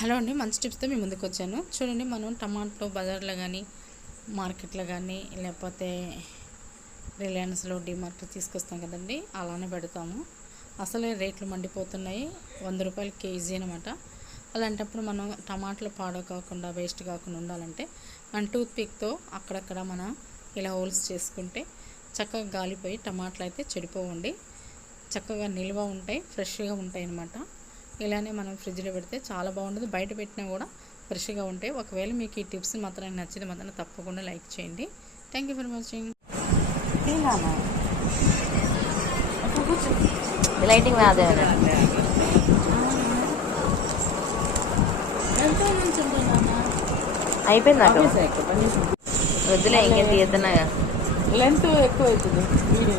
Hello అండి మంచి టిప్స్తో మీ ముందుకు వచ్చాను చూడండి మనం టమాటో బజార్లో కానీ మార్కెట్లో కానీ లేకపోతే రిలయన్స్లో డిమార్ట్ తీసుకొస్తాం కదండి అలానే పెడతాము. అసలే రేట్లు మండిపోతున్నాయి వంద రూపాయలు కేజీ అనమాట అలాంటప్పుడు మనం టమాటాలు పాడు కాకుండా వేస్ట్ కాకుండా ఉండాలంటే మన టూత్ పిక్తో అక్కడక్కడ మనం ఇలా హోల్స్ చేసుకుంటే చక్కగా గాలిపోయి టమాటాలు అయితే చెడిపోవండి. చక్కగా నిల్వ ఉంటాయి ఫ్రెష్గా ఉంటాయి అన్నమాట ఇలానే మనం ఫ్రిడ్జ్లో పెడితే చాలా బాగుంటుంది. బయట పెట్టినా కూడా ఫ్రెష్గా ఉంటాయి. ఒకవేళ మీకు ఈ టిప్స్ మాత్రం నచ్చితే మాత్రం తప్పకుండా లైక్ చేయండి. Thank you for watching lighting అయిపోయింది వద్దులే ఇంకా తీస్తున్నాగా లెంత్ ఎక్కువ అవుతుంది. వీడియో